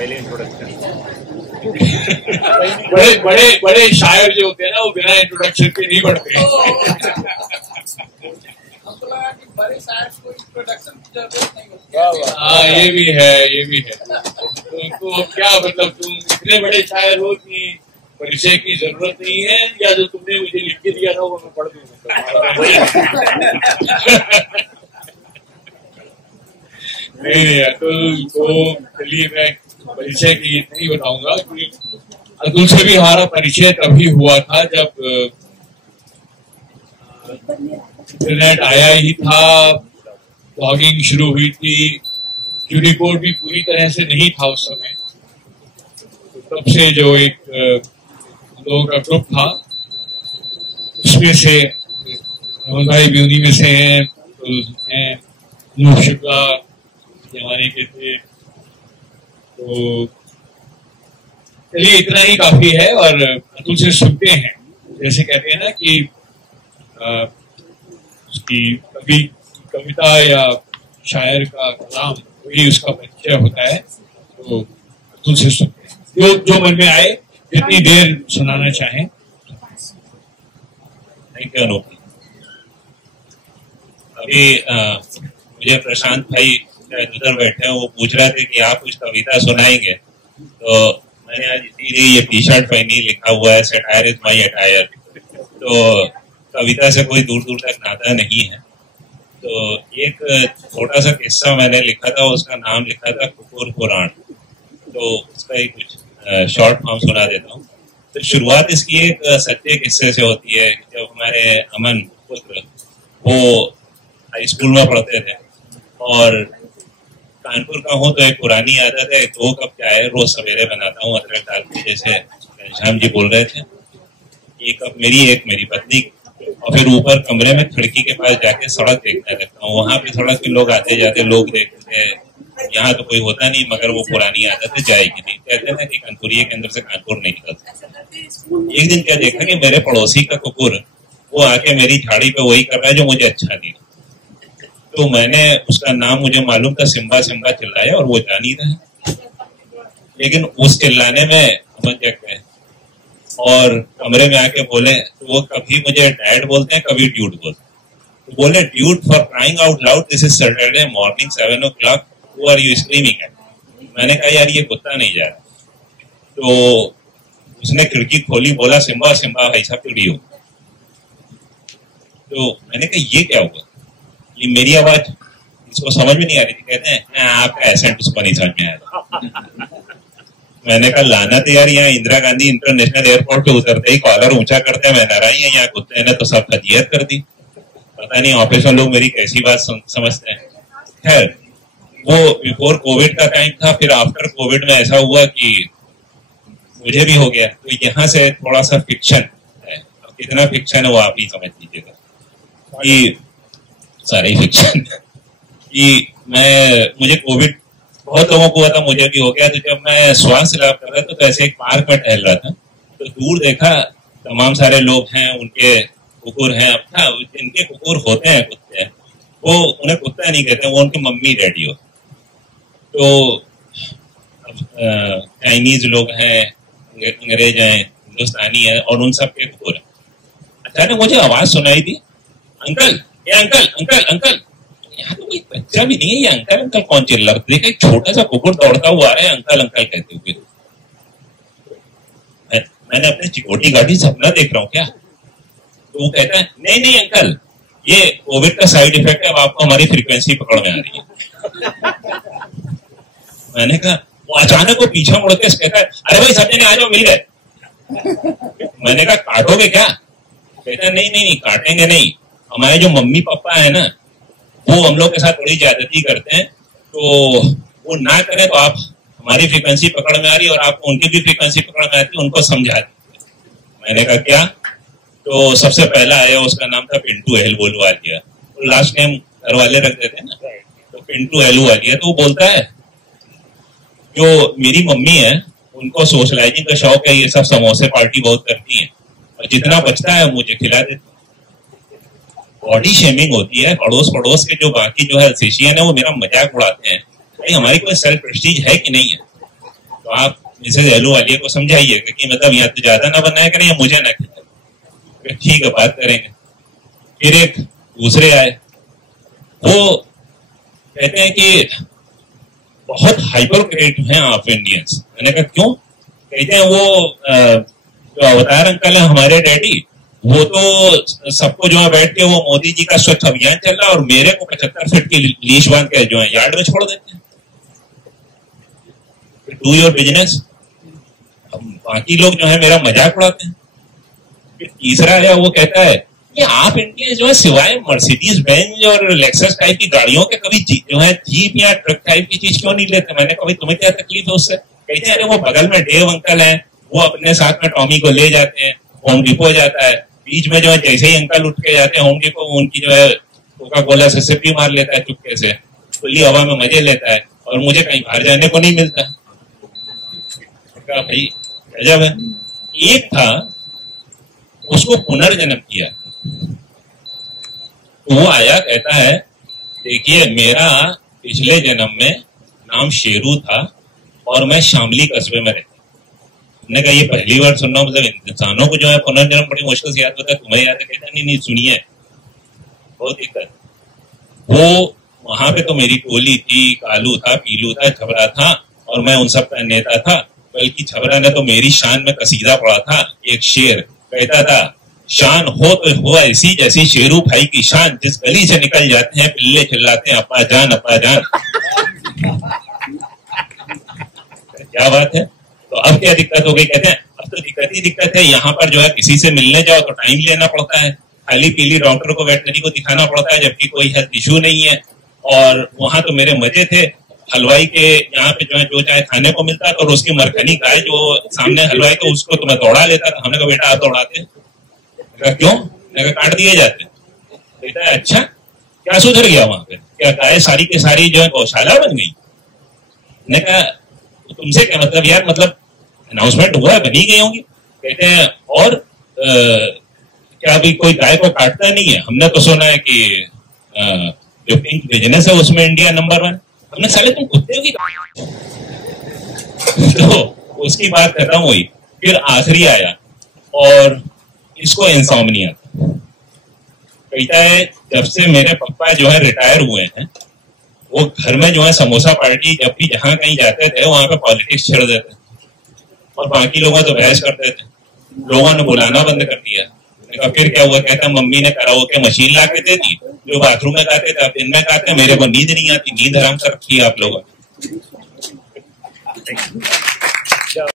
पहले इंट्रोडक्शन। बड़े बड़े बड़े शायर जो होते हैं ना वो बिना इंट्रोडक्शन के नहीं बढ़ते। हाँ ये भी है, ये भी है। तो क्या मतलब तुम इतने बड़े शायर हो कि परिचय की जरूरत नहीं है, या जो तुमने मुझे लिख के दिया था वो मैं पढ़ दूंगा? नहीं तो चलिए मैं परिचय की नहीं बताऊंगा कि अतुल से भी हमारा परिचय तभी हुआ था जब इंटरनेट आया ही था, ब्लॉगिंग शुरू हुई थी, यूनिकोड भी पूरी तरह से नहीं था उस समय। तो तब से जो एक लोगों का ग्रुप था उसमें से रमन भाई ब्यूनी में से हैं, तो शुक्ला जमाने के थे। तो चलिए इतना ही काफी है। और अतुल से सुनते हैं, जैसे कहते हैं ना कि उसकी कविता या शायर का कलाम वही उसका परिचय होता है। तो अतुल से सुनते हैं जो मन में आए, जितनी देर सुनाना चाहें। Thank you Anoop. अभी मुझे प्रशांत भाई उधर बैठे हैं, वो पूछ रहे थे कि आप कुछ कविता सुनाएंगे, तो मैंने आज इसीलिए ये टी शर्ट पहनी, लिखा हुआ है सटायर इज माई अटायर। तो कविता से कोई दूर दूर तक नाता नहीं है। तो एक छोटा सा किस्सा मैंने लिखा था, उसका नाम लिखा था कुकुर पुराण। तो उसका एक कुछ शॉर्ट फॉर्म सुना देता हूँ। तो शुरुआत इसकी एक सच्चे किस्से से होती है। जब हमारे अमन पुत्र वो हाई स्कूल में पढ़ते थे, और कानपुर का हूँ तो एक पुरानी आदत है, 2 कप चाय रोज सवेरे बनाता हूँ अदरक डाल के, जैसे घनश्याम जी बोल रहे थे। 1 कप मेरी, 1 मेरी पत्नी, और फिर ऊपर कमरे में खिड़की के पास जाके सड़क देखने लगता हूँ। वहां पे सड़क पे लोग आते जाते, लोग देखते थे। यहाँ तो कोई होता नहीं, मगर वो पुरानी आदत है जाएगी नहीं। कहते ना कि कानपुरिये के अंदर से कानपुर नहीं निकलता। एक दिन क्या देखा कि मेरे पड़ोसी का कुकुर वो आके मेरी झाड़ी पे वही कर रहा है जो मुझे अच्छा नहीं। तो मैंने उसका नाम मुझे मालूम था, सिम्बा सिम्बा चिल्लाया, और वो जान ही रहा। लेकिन उस चिल्लाने में समझ गए और कमरे में आके बोले, तो वो कभी मुझे डैड बोलते हैं, कभी ड्यूड बोलते हैं। तो बोले, dude for crying out loud, this is Saturday morning 7 o'clock, who are you screaming at? मैंने कहा यार ये कुत्ता नहीं जा रहा। तो उसने खिड़की खोली, बोला सिम्बा सिम्बा भाई साहब पीड़ी हो। तो मैंने कहा ये क्या हुआ, ये मेरी आवाज इसको समझ में नहीं आ रही थी। कहते हैं आपका एसेंट उसको नहीं समझ में आया। मैंने कहा लानत यार, यहाँ इंदिरा गांधी इंटरनेशनल एयरपोर्ट पे उतरते ही कॉलर ऊंचा करते हैं, मैं नाराई है, यहाँ कुत्ते ने तो सब फजीयत कर दी। पता नहीं ऑफिस में लोग मेरी कैसी बात समझते हैं। खैर वो बिफोर कोविड का टाइम था, फिर आफ्टर कोविड में ऐसा हुआ कि मुझे भी हो गया। तो यहाँ से थोड़ा सा फिक्शन है, कितना फिक्शन है वो आप ही समझ लीजिएगा कि सारे फिक्शन कि मुझे कोविड बहुत लोगों को हुआ था, मुझे भी हो गया। तो जब मैं श्वास लाभ कर रहा था तो ऐसे एक पार्क में टहल रहा था, तो दूर देखा तमाम सारे लोग हैं, उनके कुकुर हैं। अच्छा, जिनके कुकुर होते हैं कुत्ते, वो उन्हें कुत्ता नहीं कहते, वो उनकी मम्मी डैडी हो। तो चाइनीज लोग हैं, अंग्रेज हैं, हिंदुस्तानी है, और उन सब के कुकुर है। अचानक मुझे आवाज सुनाई दी, अंकल, ये अंकल अंकल अंकल। यहाँ तो कोई बच्चा भी नहीं है, ये अंकल अंकल कौन चिल्ला रहा? देखा एक छोटा सा कुकुर दौड़ता हुआ आ रहा है अंकल अंकल कहते हुए। मैंने अपनी चिकोटी गाड़ी सपना देख रहा हूँ क्या? तो वो कहता है नहीं नहीं अंकल, ये कोविड का साइड इफेक्ट है, अब आपको हमारी फ्रीक्वेंसी पकड़ में आ रही है। मैंने कहा, वो अचानक वो पीछा मुड़ के कहता है, अरे भाई सब जने आ जाओ, मिल गए। मैंने कहा काटोगे क्या? कहता है नहीं नहीं नहीं काटेंगे नहीं, हमारे जो मम्मी पापा है ना वो हम लोग के साथ बड़ी ज्यादती करते हैं, तो वो ना करें तो आप हमारी फ्रीक्वेंसी पकड़ में आ रही है और आपको उनकी भी फ्रीक्वेंसी पकड़ में आती है, उनको समझा दीजिए। मैंने कहा क्या? तो सबसे पहला आया उसका नाम था पिंटू एहलुवालिया, तो लास्ट नेम घर वाले रख देते हैं ना, तो पिंटू एहलुवालिया। तो वो बोलता है जो मेरी मम्मी है उनको सोशलाइजिंग का शौक है, ये सब समोसे पार्टी बहुत करती है और जितना बचता है मुझे खिला देती है। बॉडी शेमिंग होती है, पड़ोस पड़ोस के जो बाकी जो है एल्सेशियन है वो मेरा मजाक उड़ाते हैं। भाई हमारी कोई सेल्फ प्रेस्टीज है कि नहीं है? तो आप मिसेज अहलूवालिया को समझाइएगा कि मतलब यहाँ तो ज्यादा ना बनाया करें या मुझे ना खिलाए। ठीक है, बात करेंगे। फिर एक दूसरे आए, वो कहते हैं कि बहुत हाइपर क्रिएटिव हैं आप इंडियंस। मैंने कहा क्यों? कहते हैं वो जो अवतार अंकल है हमारे डैडी, वो तो सबको जो है बैठ के वो मोदी जी का स्वच्छ अभियान चल रहा है और मेरे को 75 फीट की लीश बांध के जो है यार्ड में छोड़ देते हैं। Do your business. बाकी लोग जो है मेरा मजाक उड़ाते हैं। फिर तीसरा है, वो कहता है कि आप इंडिया जो है सिवाय मर्सिडीज बेंज और लेक्सस टाइप की गाड़ियों के कभी जो है जीप या ट्रक टाइप की चीज क्यों नहीं लेते? मैंने कहा भाई तुम्हें क्या तकलीफ है उससे? कहते हैं अरे वो बगल में डेव अंकल है, वो अपने साथ में टॉमी को ले जाते हैं, होम डिपो जाता है, बीच में जो है जैसे ही अंकल उठ के जाते हैं होम डिपो, उनकी जो है कोका कोला से सिपी मार लेता है चुपके से, खुली हवा में मजे लेता है और मुझे कहीं बाहर जाने को नहीं मिलता। भाई गजब है। एक था उसको पुनर्जन्म किया, तो वो आया कहता है देखिए मेरा पिछले जन्म में नाम शेरू था और मैं शामली कस्बे में रहता। मैंने कहा ये पहली बार सुन रहा हूँ, मतलब इंसानों को जो है पुनर्जन्म बड़ी मुश्किल से याद होता है, तुम्हें याद है? कहता नहीं सुनिए, बहुत दिक्कत। वो वहां पे तो मेरी टोली थी, कालू था, पीलू था, छबरा था और मैं उन सब का नेता था। बल्कि छबरा ने तो मेरी शान में कसीदा पढ़ा था, एक शेर कहता था शान हो तो हो ऐसी जैसी शेरू भाई की शान, जिस गली से निकल जाते हैं पिल्ले चिल्लाते हैं अप्पा जान अप्पा जान। क्या बात है। तो अब क्या दिक्कत हो गई? कहते हैं अब तो दिक्कत ही दिक्कत है, यहाँ पर जो है किसी से मिलने जाओ तो टाइम लेना पड़ता है, खाली पीली डॉक्टर को वेटनरी को दिखाना पड़ता है जबकि कोई हेल्थ इशू नहीं है। और वहां तो मेरे मजे थे, हलवाई के यहाँ पे जो है जो चाहे खाने को मिलता था और उसकी मरकनी गाय जो सामने हलवाई को उसको तो मैं दौड़ा लेता था। हमने कहा बेटा आप दौड़ाते? क्यों? मैंने कहा काट दिए जाते। कहता है अच्छा क्या सुधर गया वहां पे? क्या गाय सारी के सारी जो है गौशाला बन गई? मैंने कहा तुमसे क्या मतलब यार, मतलब अनाउंसमेंट हुआ है, बनी गई होंगी। कहते हैं और क्या अभी कोई गाय को काटता नहीं है? हमने तो सुना है कि जो पिंक बिजनेस है उसमें इंडिया नंबर 1। हमने साले तुम कुत्ते हो की? तो उसकी बात खत्म हुई। फिर आखिरी आया और इसको इंसोम्निया। कहता है जब से मेरे पापा जो है रिटायर हुए हैं, वो घर में जो है समोसा पार्टी जब भी जहां कहीं जाते थे वहां पे पॉलिटिक्स छेड़ देते और बाकी लोग तो बहस करते थे। लोगों ने बुलाना बंद कर दिया। फिर क्या हुआ? कहता मम्मी ने कराओके मशीन ला के दे दी, जो बाथरूम में गाते थे अब दिन में गाते। मेरे को नींद नहीं आती, नींद हराम कर रखी है आप लोगों ने।